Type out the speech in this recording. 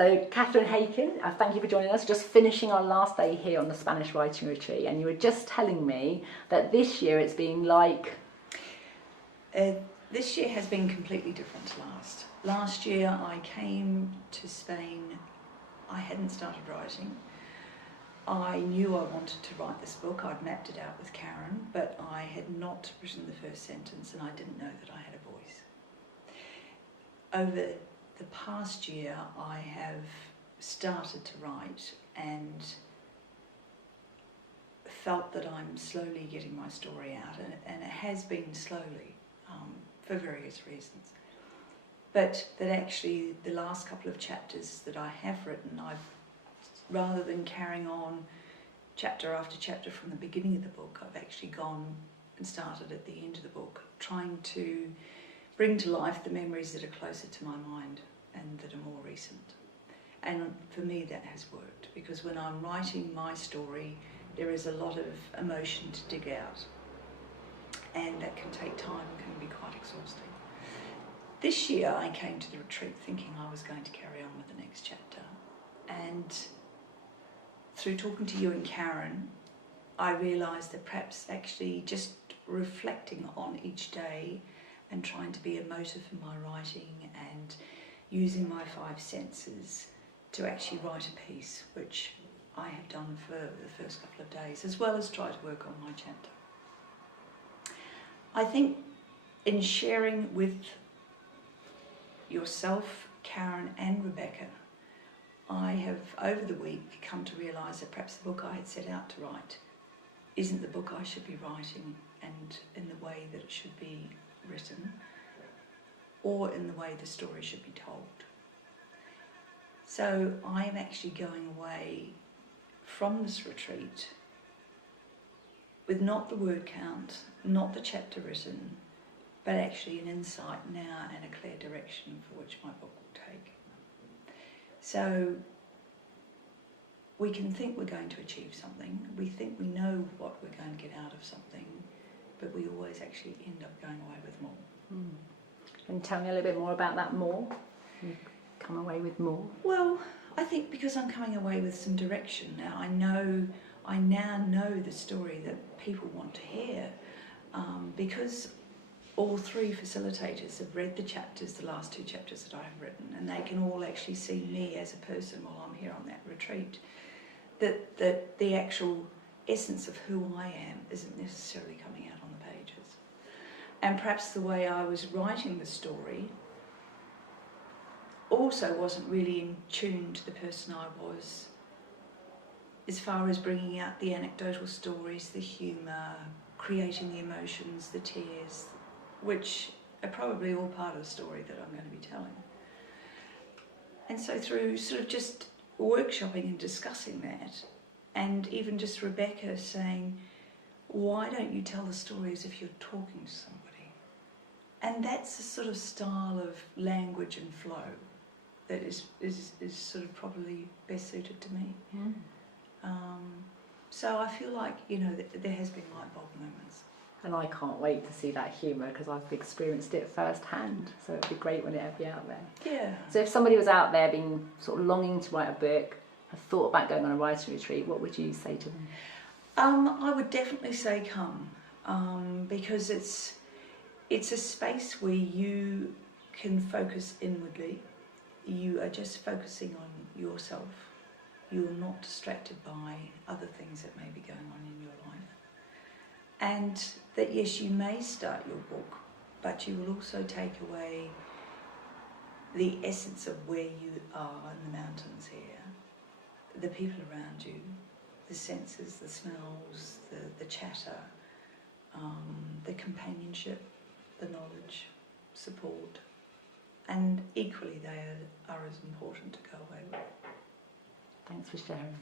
So Catherine Haken, thank you for joining us. Just finishing our last day here on the Spanish Writing Retreat, and you were just telling me that this year it's been like... This year has been completely different to last. Last year I came to Spain, I hadn't started writing. I knew I wanted to write this book, I'd mapped it out with Karen, but I had not written the first sentence and I didn't know that I had a voice. Over the past year I have started to write and felt that I'm slowly getting my story out, and it has been slowly for various reasons. But that actually the last couple of chapters that I have written, rather than carrying on chapter after chapter from the beginning of the book, I've actually gone and started at the end of the book, trying to bring to life the memories that are closer to my mind and that are more recent. And for me that has worked, because when I'm writing my story there is a lot of emotion to dig out, and that can take time and can be quite exhausting. This year I came to the retreat thinking I was going to carry on with the next chapter, and through talking to you and Karen I realised that perhaps actually just reflecting on each day and trying to be emotive in my writing and using my five senses to actually write a piece, which I have done for the first couple of days, as well as try to work on my chapter. I think in sharing with yourself, Karen and Rebecca, I have over the week come to realise that perhaps the book I had set out to write isn't the book I should be writing, and in the way that it should be written, or in the way the story should be told. So I am actually going away from this retreat with not the word count, not the chapter written, but actually an insight now and a clear direction for which my book will take. So we can think we're going to achieve something, we think we know what we're going to get out of something, but we always actually end up going away with more. Can you tell me a little bit more about that more? You come away with more? Well, I think because I'm coming away with some direction now. I now know the story that people want to hear, because all three facilitators have read the chapters, the last two chapters that I have written, and they can all actually see me as a person while I'm here on that retreat. That the actual essence of who I am isn't necessarily coming out on the pages. And perhaps the way I was writing the story also wasn't really in tune to the person I was, as far as bringing out the anecdotal stories, the humour, creating the emotions, the tears, which are probably all part of the story that I'm going to be telling. And so through sort of just workshopping and discussing that, and even just Rebecca saying, why don't you tell the story as if you're talking to somebody? And that's the sort of style of language and flow that is sort of probably best suited to me. So I feel like, you know, there has been light bulb moments. And I can't wait to see that humour, because I've experienced it firsthand, so it'd be great when it'd be out there. Yeah. So if somebody was out there being sort of longing to write a book, have thought about going on a writing retreat, what would you say to them? I would definitely say come, because it's a space where you can focus inwardly. You are just focusing on yourself. You are not distracted by other things that may be going on in your life. And that yes, you may start your book, but you will also take away the essence of where you are in the mountains here, the people around you, the senses, the smells, the chatter, the companionship, the knowledge, support, and equally they are as important to go away with. Thanks for sharing.